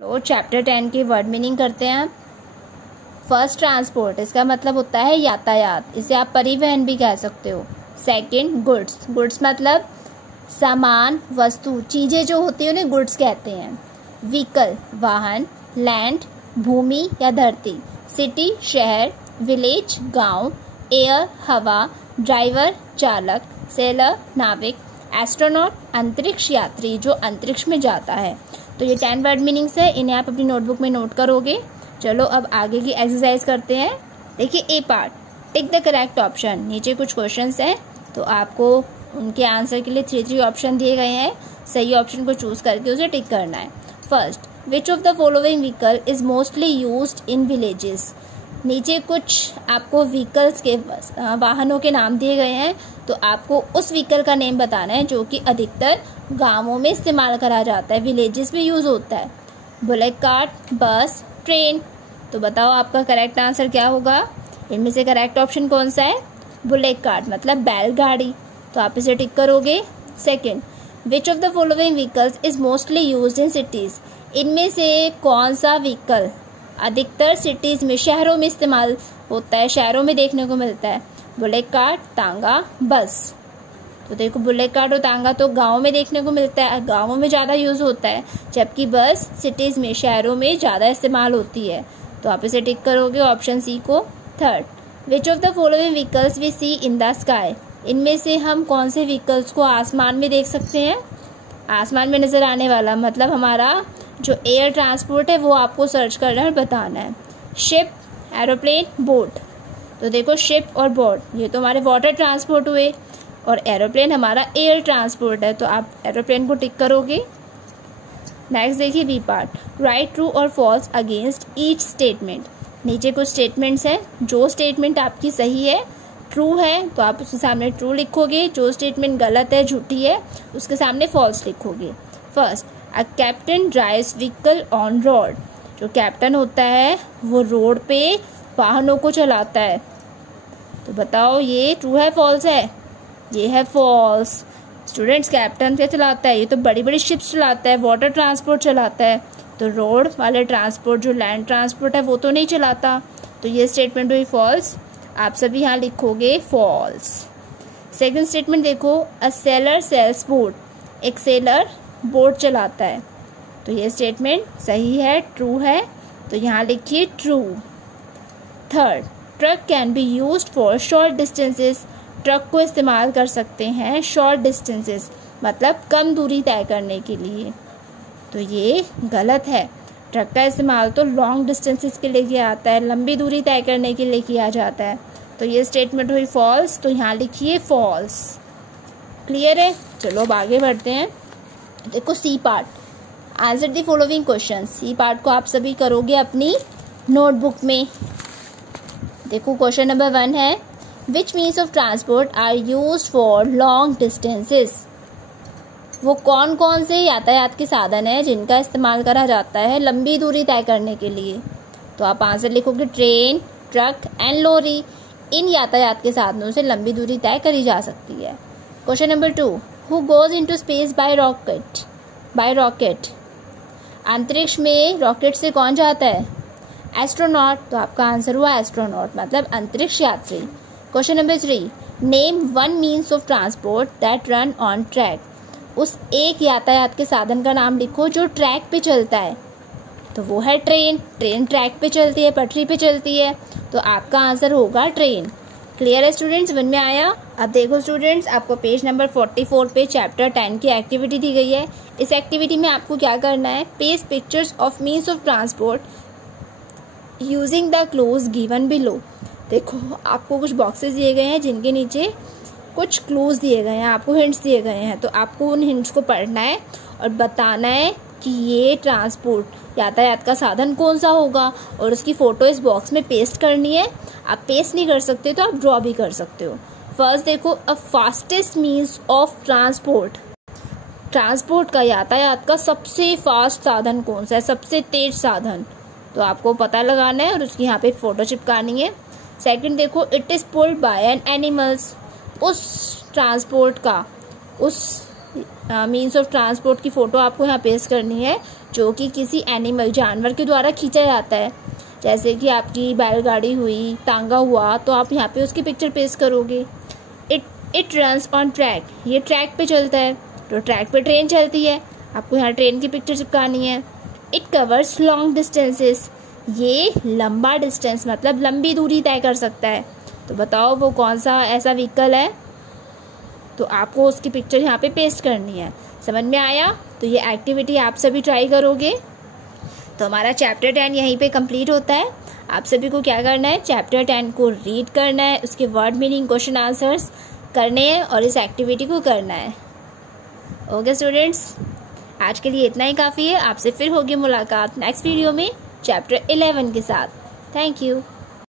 तो चैप्टर 10 की word meaning करते हैं। फर्स्ट, ट्रांसपोर्ट, इसका मतलब होता है यातायात, इसे आप परिवहन भी कह सकते हो। सेकंड, गुड्स, गुड्स मतलब सामान, वस्तु, चीज़ें जो होती हैं उन्हें गुड्स कहते हैं। व्हीकल, वाहन। लैंड, भूमि या धरती। सिटी, शहर। विलेज, गांव। एयर, हवा। ड्राइवर, चालक। सेलर, नाविक। एस्ट्रोनॉट, अंतरिक्ष यात्री, जो अंतरिक्ष में जाता है। तो ये 10 वर्ड मीनिंग्स है, इन्हें आप अपनी नोटबुक में नोट करोगे। चलो अब आगे की एक्सरसाइज करते हैं। देखिए A part, tick the correct option. नीचे कुछ क्वेश्चंस हैं तो आपको उनके आंसर के लिए 3 ऑप्शन दिए गए हैं। सही ऑप्शन को चूज करके उसे टिक करना है। First, which of the following vehicle is mostly used in villages. नीचे कुछ आपको व्हीकल्स के, वाहनों के नाम दिए गए हैं, तो आपको उस व्हीकल का नेम बताना है जो कि अधिकतर गांवों में इस्तेमाल करा जाता है, विलेजेस में यूज होता है। बुलेट कार्ट, बस, ट्रेन। तो बताओ आपका करेक्ट आंसर क्या होगा। इनमें से करेक्ट ऑप्शन कौन सा है। बुलेट कार्ट मतलब बैलगाड़ी, तो आप इसे टिक करोगे। Second, which of the following vehicles is mostly used in cities. इनमें से कौन सा व्हीकल अधिकतर सिटीज में, शहरों में इस्तेमाल होता है, शहरों में देखने को मिलता है। बुलेट कार्ट, तांगा, बस। तो देखो बुलेट कार्ट और तांगा तो गांव में देखने को मिलता है, गांवों में ज़्यादा यूज होता है, जबकि बस सिटीज में, शहरों में ज़्यादा इस्तेमाल होती है। तो आप इसे टिक करोगे ऑप्शन सी को। Third, which of the following vehicles we see in the sky. इनमें से हम कौन से व्हीकल्स को आसमान में देख सकते हैं। आसमान में नजर आने वाला मतलब हमारा जो एयर ट्रांसपोर्ट है वो आपको सर्च करना और बताना है। Ship, aeroplane, boat. तो देखो शिप और बोट ये तो हमारे वाटर ट्रांसपोर्ट हुए, और एरोप्लेन हमारा एयर ट्रांसपोर्ट है, तो आप एरोप्लेन को टिक करोगे। नेक्स्ट देखिए बी पार्ट, राइट ट्रू और फॉल्स अगेंस्ट ईच स्टेटमेंट। नीचे कुछ स्टेटमेंट्स हैं, जो स्टेटमेंट आपकी सही है, ट्रू है, तो आप उसके सामने ट्रू लिखोगे। जो स्टेटमेंट गलत है, झूठी है, उसके सामने फॉल्स लिखोगे। First, a captain drives vehicle on road. जो कैप्टन होता है वो रोड पे वाहनों को चलाता है। तो बताओ ये ट्रू है फॉल्स है। ये है फॉल्स। स्टूडेंट्स, कैप्टन क्या चलाता है, ये तो बड़ी बड़ी शिप्स चलाता है, वाटर ट्रांसपोर्ट चलाता है, तो रोड वाले ट्रांसपोर्ट, जो लैंड ट्रांसपोर्ट है वो तो नहीं चलाता। तो ये स्टेटमेंट हुई फॉल्स, आप सभी यहाँ लिखोगे फॉल्स। सेकंड स्टेटमेंट देखो, अ सेलर सेल्स बोट। एक सेलर बोट चलाता है, तो ये स्टेटमेंट सही है, ट्रू है, तो यहाँ लिखिए true. Third, truck can be used for short distances. Truck को इस्तेमाल कर सकते हैं शॉर्ट डिस्टेंसेस मतलब कम दूरी तय करने के लिए, तो ये गलत है। ट्रक का इस्तेमाल तो लॉन्ग डिस्टेंसेस के लिए किया जाता है, लंबी दूरी तय करने के लिए किया जाता है, तो ये स्टेटमेंट हुई फॉल्स, तो यहाँ लिखिए फॉल्स। क्लियर है। चलो अब आगे बढ़ते हैं। देखो c part, answer the following question. C part को आप सभी करोगे अपनी नोटबुक में। देखो क्वेश्चन नंबर 1 है, which means of transport are used for long distances. वो कौन कौन से यातायात के साधन हैं जिनका इस्तेमाल करा जाता है लंबी दूरी तय करने के लिए। तो आप आंसर लिखोगे ट्रेन, ट्रक एंड लॉरी। इन यातायात के साधनों से लंबी दूरी तय करी जा सकती है। Question number 2, who goes into space by rocket. By rocket, अंतरिक्ष में रॉकेट से कौन जाता है। एस्ट्रोनॉट, तो आपका आंसर हुआ एस्ट्रोनॉट मतलब अंतरिक्ष यात्री। Question number 3, name one means of transport that run on track. उस एक यातायात के साधन का नाम लिखो जो ट्रैक पे चलता है, तो वो है ट्रेन। ट्रेन ट्रैक पे चलती है, पटरी पे चलती है, तो आपका आंसर होगा ट्रेन। क्लियर है स्टूडेंट्स, समझ में आया। अब देखो स्टूडेंट्स, आपको पेज नंबर 44 पे चैप्टर 10 की एक्टिविटी दी गई है। इस एक्टिविटी में आपको क्या करना है, paste pictures of means of transport using the clues given below. देखो आपको कुछ बॉक्सेस दिए गए हैं जिनके नीचे कुछ क्लूज दिए गए हैं, आपको हिंट्स दिए गए हैं, तो आपको उन हिंट्स को पढ़ना है और बताना है कि ये ट्रांसपोर्ट यातायात का साधन कौन सा होगा, और उसकी फोटो इस बॉक्स में पेस्ट करनी है। आप पेस्ट नहीं कर सकते तो आप ड्रॉ भी कर सकते हो। फर्स्ट देखो, अ fastest means of transport. Transport का, यातायात का सबसे फास्ट साधन कौन सा है, सबसे तेज साधन, तो आपको पता लगाना है और उसकी यहाँ पे फोटो चिपकानी है। सेकंड देखो, it is pulled by an animals. उस ट्रांसपोर्ट का, उस मीन्स ऑफ ट्रांसपोर्ट की फ़ोटो आपको यहाँ पेस्ट करनी है जो कि किसी एनिमल जानवर के द्वारा खींचा जाता है। जैसे कि आपकी बैलगाड़ी हुई, टांगा हुआ, तो आप यहाँ पे उसकी पिक्चर पेस्ट करोगे। इट रन्स ऑन ट्रैक, ये ट्रैक पे चलता है, तो ट्रैक पे ट्रेन चलती है, आपको यहाँ ट्रेन की पिक्चर चिपकानी है। इट कवर्स लॉन्ग डिस्टेंसेस, ये लंबा डिस्टेंस मतलब लंबी दूरी तय कर सकता है। तो बताओ वो कौन सा ऐसा व्हीकल है, तो आपको उसकी पिक्चर यहाँ पे पेस्ट करनी है। समझ में आया? तो ये एक्टिविटी आप सभी ट्राई करोगे। तो हमारा चैप्टर 10 यहीं पे कंप्लीट होता है। आप सभी को क्या करना है, चैप्टर 10 को रीड करना है, उसके वर्ड मीनिंग क्वेश्चन आंसर्स करने हैं और इस एक्टिविटी को करना है। ओके स्टूडेंट्स, आज के लिए इतना ही काफ़ी है। आपसे फिर होगी मुलाकात नेक्स्ट वीडियो में चैप्टर 11 के साथ। Thank you.